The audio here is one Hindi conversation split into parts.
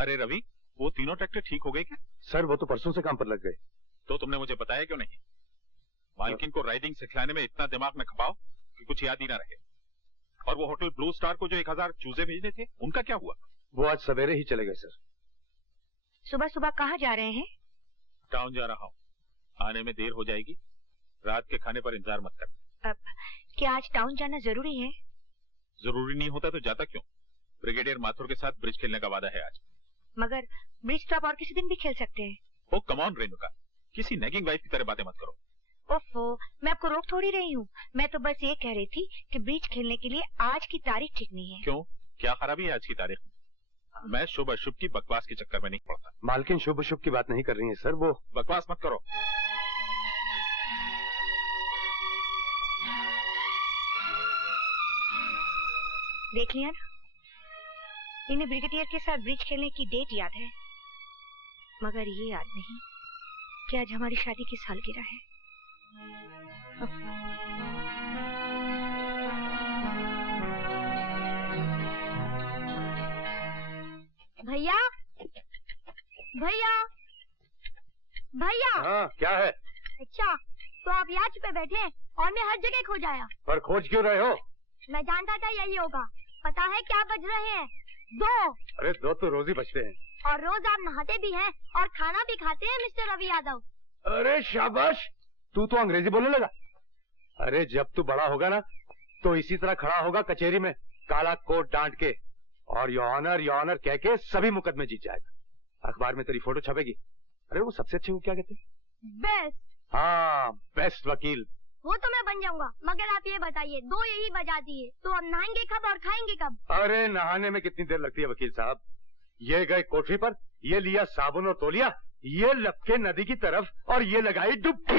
अरे रवि, वो तीनों ट्रैक्टर ठीक हो गए क्या? सर वो तो परसों से काम पर लग गए। तो तुमने मुझे बताया क्यों नहीं? मालकिन को राइडिंग सिखलाने में इतना दिमाग न खपाओ कि कुछ याद ही ना रहे। और वो होटल ब्लू स्टार को जो 1000 चूजे भेजने थे, उनका क्या हुआ? वो आज सवेरे ही चले गए सर। सुबह सुबह कहाँ जा रहे हैं? टाउन जा रहा हूँ, आने में देर हो जाएगी। रात के खाने पर इंतजार मत करना। क्या आज टाउन जाना जरूरी है? जरूरी नहीं होता तो जाता क्यों? ब्रिगेडियर माथुर के साथ ब्रिज खेलने का वादा है आज। मगर ब्रिज तो आप और किसी दिन भी खेल सकते हैं। ओ कम ऑन रेणुका, किसी नेगिंग वाइफ की तरह बातें मत करो। ओफो, मैं आपको रोक थोड़ी रही हूँ। मैं तो बस ये कह रही थी कि ब्रिज खेलने के लिए आज की तारीख ठीक नहीं है। क्यों, क्या खराबी है आज की तारीख में? मैं शुभ अशुभ की बकवास के चक्कर में नहीं पड़ता। मालकिन शुभ अशुभ की बात नहीं कर रही है सर, वो बकवास मत करो। देख लिया ना, इन्हें ब्रिगेडियर के साथ ब्रिज खेलने की डेट याद है, मगर ये याद नहीं कि आज हमारी शादी की सालगिरह है। भैया, भैया, भैया। हाँ क्या है? अच्छा, तो आप यहाँ छुपे बैठे हैं और मैं हर जगह खोज आया। पर खोज क्यों रहे हो? मैं जानता था यही होगा। पता है क्या बज रहे हैं? 2। अरे 2 तो रोज ही बजते हैं। और रोज आप नहाते भी हैं और खाना भी खाते हैं मिस्टर रवि यादव। अरे शाबाश, तू तो अंग्रेजी बोलने लगा। अरे जब तू बड़ा होगा ना तो इसी तरह खड़ा होगा कचहरी में, काला कोट डांट के, और योर ऑनर कह के सभी मुकदमे जीत जाएगा। अखबार में तेरी फोटो छपेगी। अरे वो सबसे अच्छे को क्या कहते हैं? बेस्ट। हाँ, बेस्ट वकील। वो तो मैं बन जाऊंगा, मगर आप ये बताइए, 2 यही बजा दिए तो अब नहाएंगे कब और खाएंगे कब? अरे नहाने में कितनी देर लगती है वकील साहब? ये गए कोठरी पर, ये लिया साबुन और तौलिया, ये लपके नदी की तरफ और ये लगाई डुबकी।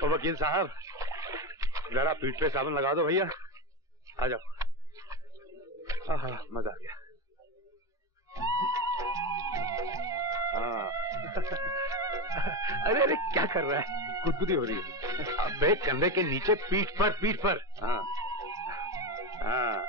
तो वकील साहब जरा पीठ पे साबुन लगा दो भैया। आ जाओ। हाँ मजा आ गया। हाँ अरे अरे क्या कर रहा है? गुदगुदी हो रही है। अबे कंधे के नीचे, पीठ पर। हाँ हाँ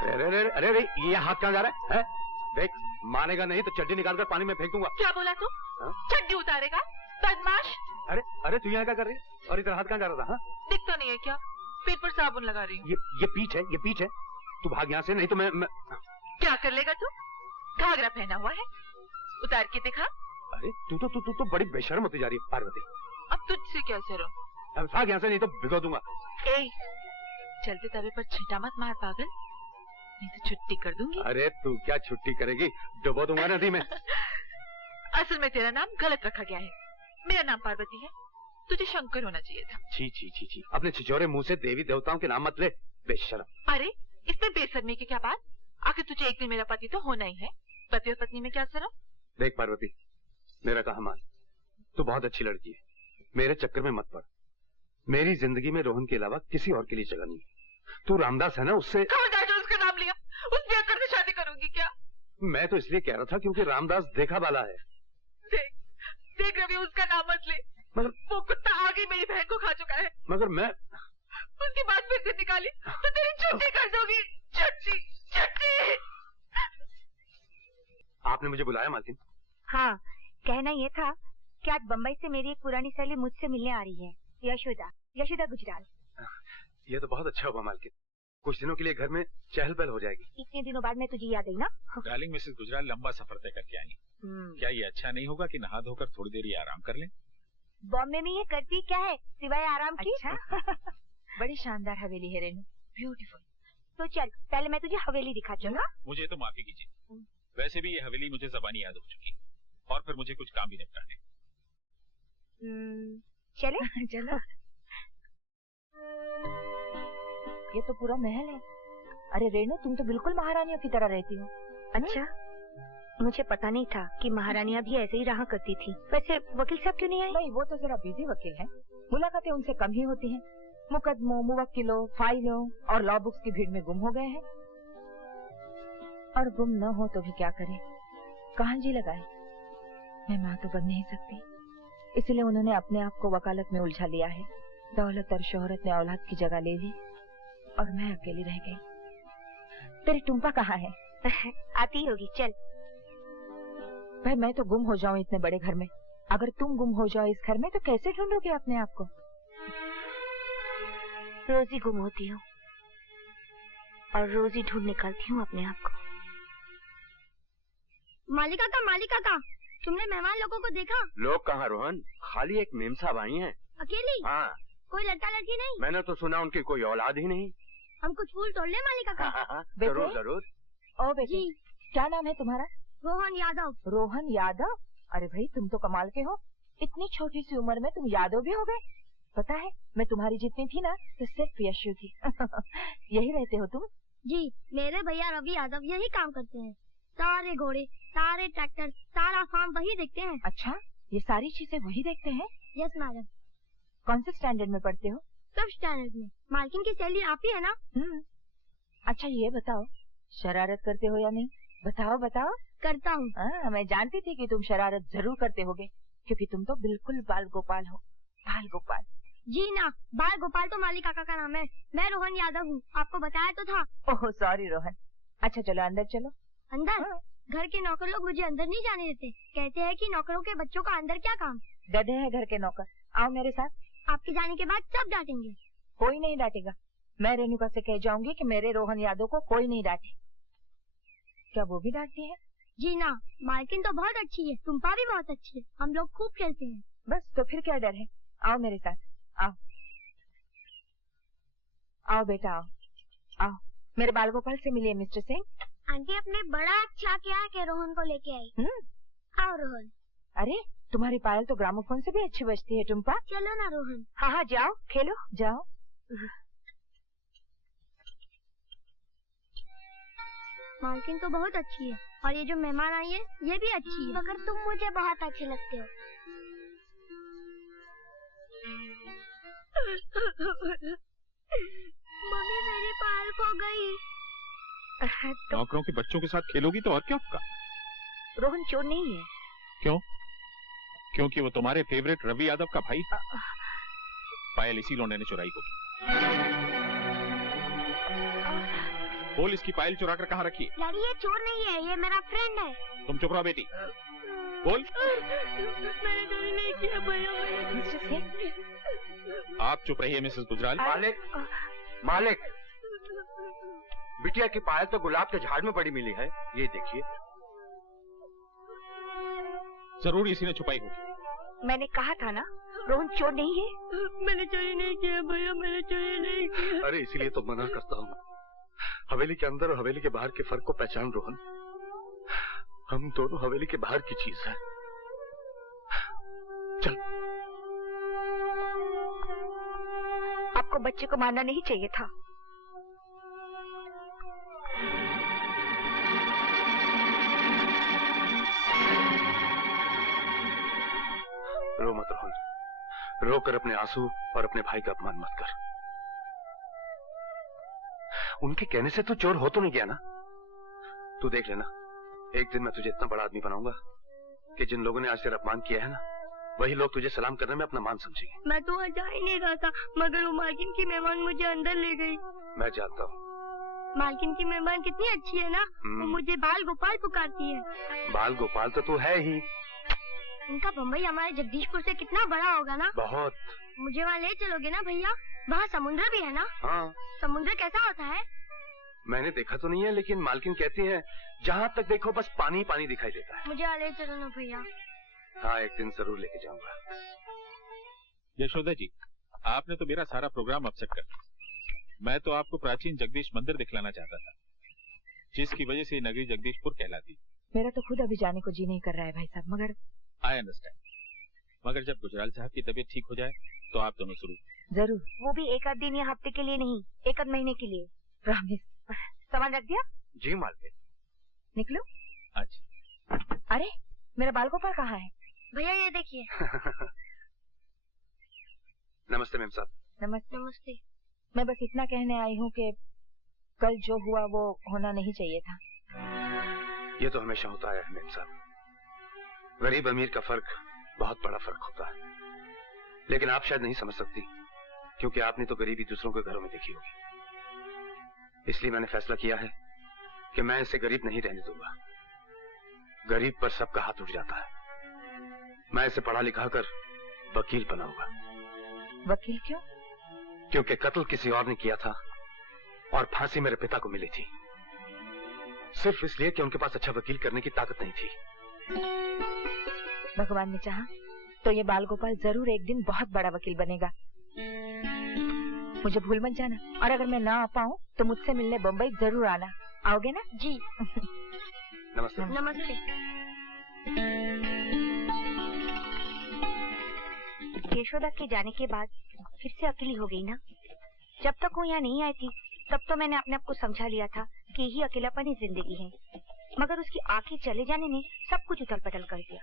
अरे अरे अरे अरे ये हाथ कहाँ जा रहा है? देख, मानेगा नहीं तो चड्डी निकालकर पानी में फेंक दूंगा। क्या बोला तू? चड्डी उतारेगा बदमाश? अरे अरे तू यहाँ क्या कर रही है? और इधर हाथ कहाँ जा रहा था? दिखता नहीं है क्या? पेट पर साबुन लगा रही हूँ। ये पीठ है। तू भाग यहाँ से, नहीं तो मैं क्या कर लेगा तू? घाघरा पहना हुआ है, उतार के दिखा। अरे तू तो बड़ी बेशर्म होती जा रही है पार्वती। अब तुझसे क्या सरो? अब भाग यहाँ से, नहीं तो भिगो दूंगा। चलते तवे पर छींटा मत मार पागल, नहीं तो छुट्टी कर दूंगी। अरे तू क्या छुट्टी करेगी? डुबो दूंगा नदी में। असल में तेरा नाम गलत रखा गया है। मेरा नाम पार्वती है, तुझे शंकर होना चाहिए था। छी, अपने छिछोरे मुंह से देवी देवताओं के नाम मत ले, बेशर्म। अरे इसमें बेशर्मी की क्या बात? आखिर तुझे एक दिन मेरा पति तो होना ही है। पति और पत्नी में क्या शर्म? देख पार्वती, मेरा कहा मान, तू बहुत अच्छी लड़की है, मेरे चक्कर में मत पड़। मेरी जिंदगी में रोहन के अलावा किसी और के लिए जगह नहीं। तू रामदास है ना, उससे खबरदार जो उसका नाम लिया, उस बेअक्कड़ से शादी करूंगी क्या? मैं तो इसलिए कह रहा था क्योंकि रामदास देखा वाला है। देख रवि, उसका नाम मत ले। मगर वो कुत्ता आगे मेरी बहन को खा चुका है। मगर मैं उसकी बात फिर से निकाली तो तेरी छुट्टी कर दूंगी। छुट्टी। आपने मुझे बुलाया मालकिन? हाँ, कहना ये था कि आज बम्बई से मेरी एक पुरानी सहेली मुझसे मिलने आ रही है, यशोदा गुजराल। ये तो बहुत अच्छा हुआ मालकिन, कुछ दिनों के लिए घर में चहल पहल हो जाएगी। इतने दिनों बाद मैं तुझे याद आई ना। डार्लिंग मिसेस गुजराल लंबा सफर तय करके आई। क्या ये अच्छा नहीं होगा कि नहा धोकर थोड़ी देर ये आराम कर लें? बॉम्बे में ये करती क्या है सिवाय आराम की? अच्छा? बड़ी शानदार हवेली है रेनू, ब्यूटीफुल। तो चल, पहले मैं तुझे हवेली दिखाती हूँ। मुझे तो माफी कीजिए, वैसे भी ये हवेली मुझे ज़बानी याद हो चुकी, और फिर मुझे कुछ काम भी निपटाने। चले? चलो। ये तो पूरा महल है। अरे रेनू, तुम तो बिल्कुल महारानियों की तरह रहती हो। अच्छा, मुझे पता नहीं था कि महारानियां भी ऐसे ही रहा करती थी। वैसे वकील साहब क्यों नहीं आए? नहीं, वो तो जरा बिजी वकील हैं, मुलाकातें उनसे कम ही होती हैं। मुकदमों, मुवक्किलों, फाइलों और लॉ बुक्स की भीड़ में गुम हो गए हैं। और गुम न हो तो भी क्या करें, कहाँ जी लगाए। मैं माँ तो बन नहीं सकती, इसलिए उन्होंने अपने आप को वकालत में उलझा लिया है। दौलत और शोहरत ने औलाद की जगह ले ली और मैं अकेली रह गई। तेरी टुम्पा कहाँ है? आती होगी, चल। भाई मैं तो गुम हो जाऊं इतने बड़े घर में, अगर तुम गुम हो जाओ इस घर में तो कैसे ढूंढोगे अपने आप को? रोज ही गुम होती हूँ और रोज ही ढूंढ निकालती हूँ अपने आप को। मालिका का, तुमने मेहमान लोगों को देखा? लोग कहाँ रोहन, खाली एक मेम साहब आई हैं। अकेली? हाँ। कोई लड़का लड़की नहीं? मैंने तो सुना उनकी कोई औलाद ही नहीं। हम कुछ फूल तोड़ ले मालिका का? हाँ, जरूर जरूर। ओ बेटी, क्या नाम है तुम्हारा? रोहन यादव। रोहन यादव? अरे भाई तुम तो कमाल के हो, इतनी छोटी सी उम्र में तुम यादव भी हो गए। पता है मैं तुम्हारी जितनी थी ना तो सिर्फ यशु थी। यही रहते हो तुम? जी, मेरे भैया रवि यादव यही काम करते हैं। सारे घोड़े, सारे ट्रैक्टर, सारा फार्म वही देखते हैं। अच्छा, ये सारी चीजें वही देखते हैं? Yes madam. कौन से स्टैंडर्ड में पढ़ते हो? सब स्टैंडर्ड में। मालकिन की सैलरी आप ही है ना? अच्छा ये बताओ, शरारत करते हो या नहीं? बताओ बताओ। करता हूँ। मैं जानती थी कि तुम शरारत जरूर करते होगे, क्योंकि तुम तो बिल्कुल बाल गोपाल हो। बाल गोपाल? जी ना, बाल गोपाल तो माली काका का नाम है। मैं रोहन यादव हूँ, आपको बताया तो था। Oh sorry Rohan. अच्छा चलो अंदर चलो। अंदर? घर के नौकर लोग मुझे अंदर नहीं जाने देते, कहते हैं कि नौकरों के बच्चों का अंदर क्या काम। गधे हैं घर के नौकर। आओ मेरे साथ। आपके जाने के बाद सब डांटेंगे। कोई नहीं डांटेगा, मैं रेणुका से कह जाऊंगी कि मेरे रोहन यादव को कोई नहीं डांटे। क्या वो भी डांटती है? जी ना, मालकिन तो बहुत अच्छी है, टुम्पा भी बहुत अच्छी है, हम लोग खूब खेलते हैं। बस तो फिर क्या डर है, आओ मेरे साथ। आओ आओ बेटा आओ। आओ मेरे बाल गोपाल से मिलिए मिस्टर सिंह। आंटी आपने बड़ा अच्छा किया कि रोहन को लेके आई। आओ रोहन। अरे तुम्हारी पायल तो ग्रामोफोन से भी अच्छी बजती है टुम्पा। चलो ना रोहन। हाँ हाँ जाओ खेलो जाओ। मालकिन तो बहुत अच्छी है और ये जो मेहमान आई है ये भी अच्छी है, मगर तुम मुझे बहुत अच्छे लगते हो। मम्मी मेरी पायल खो गई। नौकरों के बच्चों के साथ खेलोगी तो और क्या होगा? रोहन चोर नहीं है। क्यों? क्योंकि वो तुम्हारे फेवरेट रवि यादव का भाई। पायल इसी लौंडे ने चुराई होगी। बोल इसकी पायल चुरा कर कहाँ रखी है? डैडी ये चोर नहीं है, ये मेरा फ्रेंड है। तुम चुप रहो बेटी। बोल। मैंने चोरी नहीं किया भैया। मिस्टर सिंह आप चुप रहिए मिसेस गुजराल। मालिक बिटिया की पायल तो गुलाब के झाड़ में पड़ी मिली है, ये देखिए। जरूर इसी ने छुपाई होगी। मैंने कहा था ना रोहन चोर नहीं है। मैंने चोरी नहीं किया भैया, मैंने चोरी नहीं किया। अरे इसीलिए तो मना करता हूँ, हवेली के अंदर और हवेली के बाहर के फर्क को पहचान रोहन। हम दोनों हवेली के बाहर की चीज है। चल। आपको बच्चे को मारना नहीं चाहिए था। रो मत रोहन, रो कर अपने आंसू और अपने भाई का अपमान मत कर। उनके कहने से तू चोर हो तो नहीं गया ना? तू देख लेना, एक दिन मैं तुझे इतना बड़ा आदमी बनाऊंगा कि जिन लोगों ने आज तेरा अपमान किया है ना, वही लोग तुझे सलाम करने में अपना मान समझेंगे। मैं तो जा ही नहीं रहा था, मगर वो मालकिन की मेहमान मुझे अंदर ले गई। मैं जानता हूँ। मालकिन की मेहमान कितनी अच्छी है ना, वो मुझे बाल गोपाल पुकारती है। बाल गोपाल तो तू है ही। उनका बम्बई हमारे जगदीशपुर से कितना बड़ा होगा ना? बहुत। मुझे वहाँ ले चलोगे ना भैया? वहाँ समुद्र भी है ना? हाँ। समुद्र कैसा होता है? मैंने देखा तो नहीं है, लेकिन मालकिन कहती है जहाँ तक देखो बस पानी पानी दिखाई देता है। मुझे ले चलो ना भैया। हाँ एक दिन जरूर लेके जाऊंगा। यशोदा जी, आपने तो मेरा सारा प्रोग्राम अपसेट कर दिया। मैं तो आपको प्राचीन जगदीश मंदिर दिखलाना चाहता था, जिसकी वजह से नगरी जगदीशपुर कहलाती। मेरा तो खुद अभी जाने को जी नहीं कर रहा है भाई साहब, मगर आई अंडरस्टैंड। मगर जब गुजराल साहब की तबीयत ठीक हो जाए तो आप दोनों शुरू। जरूर, वो भी एक आध दिन या हफ्ते के लिए नहीं, एक आध महीने के लिए। प्रॉमिस। सामान रख दिया? जी मालकिन। निकलो। अच्छा। अरे मेरा बाल गोपाल कहाँ है? भैया ये देखिए। नमस्ते मैम साहब। नमस्ते। नमस्ते। मैं बस इतना कहने आई हूँ कि कल जो हुआ वो होना नहीं चाहिए था। ये तो हमेशा होता है मैम साहब, गरीब अमीर का फर्क बहुत बड़ा फर्क होता है। लेकिन आप शायद नहीं समझ सकती क्योंकि आपने तो गरीबी दूसरों के घरों में देखी होगी। इसलिए मैंने फैसला किया है कि मैं इसे गरीब नहीं रहने दूंगा। गरीब पर सबका हाथ उठ जाता है। मैं इसे पढ़ा लिखा कर वकील बनाऊंगा। वकील क्यों? क्योंकि कत्ल किसी और ने किया था और फांसी मेरे पिता को मिली थी, सिर्फ इसलिए कि उनके पास अच्छा वकील करने की ताकत नहीं थी। भगवान ने चाहा तो ये बाल गोपाल जरूर एक दिन बहुत बड़ा वकील बनेगा। मुझे भूल मत जाना, और अगर मैं ना आ पाऊँ तो मुझसे मिलने बम्बई जरूर आना। आओगे ना? जी। नमस्ते। नमस्ते। यशोदा के जाने के बाद फिर से अकेली हो गई ना। जब तक वो यहाँ नहीं आई थी तब तो मैंने अपने आप को समझा लिया था कि यही अकेलापन ही जिंदगी है, मगर उसकी आंखें चले जाने ने सब कुछ उथल पटल कर दिया।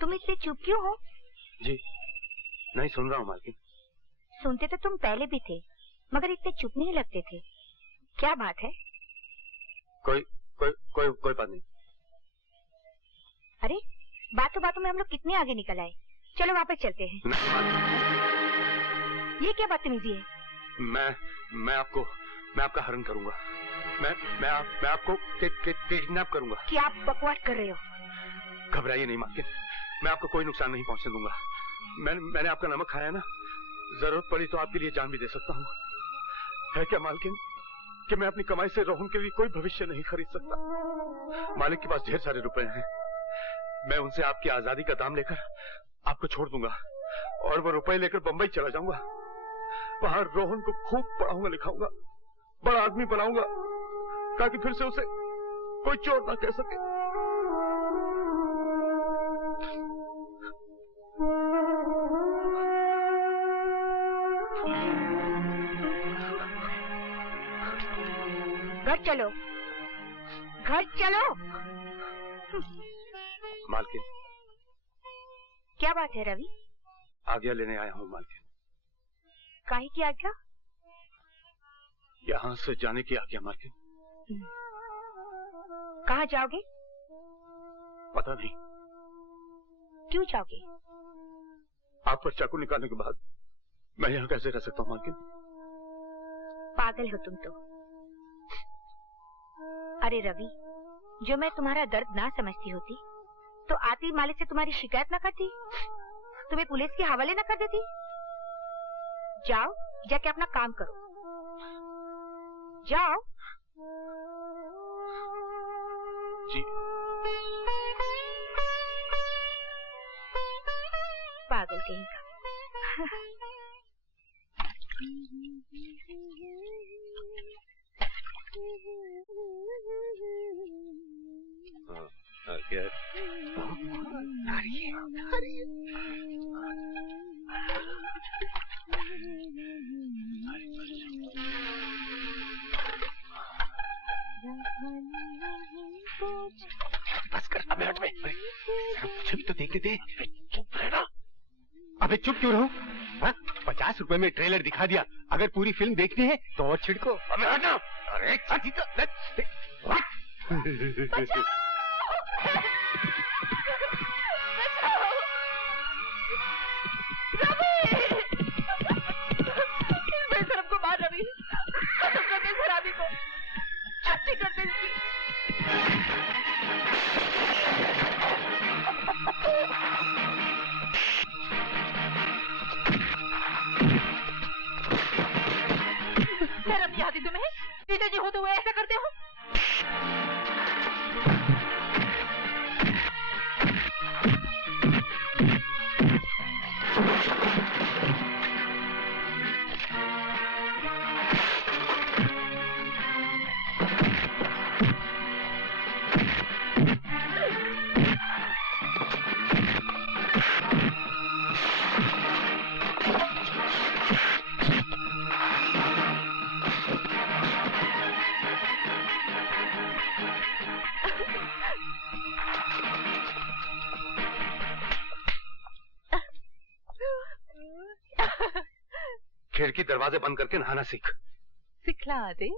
तुम इतने चुप क्यों हो? जी नहीं सुन रहा हूँ मालकिन। सुनते तो तुम पहले भी थे, मगर इतने चुप नहीं लगते थे। क्या बात है? कोई बात नहीं। अरे बातों बातों में हम लोग कितने आगे निकल आए। चलो वापस चलते हैं। ये क्या बदतमीजी है? मैं आपका हरण करूंगा। मैं आपको किडनैप करूंगा। क्या आप बकवास कर रहे हो? घबराइए नहीं मालकिन, मैं आपको कोई नुकसान नहीं पहुंचने दूंगा। मैंने आपका नमक खाया ना, जरूरत पड़ी तो आपके लिए जान भी दे सकता हूँ। है क्या मालकिन कि मैं अपनी कमाई से रोहन के लिए कोई भविष्य नहीं खरीद सकता। मालिक के पास ढेर सारे रुपए हैं, मैं उनसे आपकी आजादी का दाम लेकर आपको छोड़ दूंगा और वो रुपए लेकर बंबई चला जाऊंगा। वहां रोहन को खूब पढ़ाऊंगा लिखाऊंगा, बड़ा आदमी बनाऊंगा, ताकि फिर से उसे कोई चोट ना कह सके। घर चलो, घर चलो। मालकिन क्या बात है रवि? आज्ञा लेने आया हूँ मालकिन। काहे की आज्ञा? यहाँ से जाने की आज्ञा मालकिन। कहाँ जाओगे? पता नहीं। क्यों जाओगे? आप पर चाकू निकालने के बाद मैं यहाँ कैसे रह सकता हूँ मालकिन? पागल हो तुम तो। अरे रवि, जो मैं तुम्हारा दर्द ना समझती होती तो आती मालिक से तुम्हारी शिकायत ना करती, तुम्हें पुलिस के हवाले ना कर देती। जाओ, जाके अपना काम करो। जाओ। जी। पागल कहीं का। क्या? बस कर, अबे हट बे। मुझे भी तो देखते थे। चुप रहना। अबे चुप क्यों रहूं? 50 रुपए में ट्रेलर दिखा दिया, अगर पूरी फिल्म देखनी है तो और छिड़को। अबे हटना। अरे बचाओ! को मार रवि, खत्म कर दे शराबी को, छुट्टी कर दे इसकी। शर्म नहीं आती तुम्हें? जीजा जी होते हुए ऐसा करते हो? खिड़की दरवाजे बंद करके नहाना सीख। सिखला दे।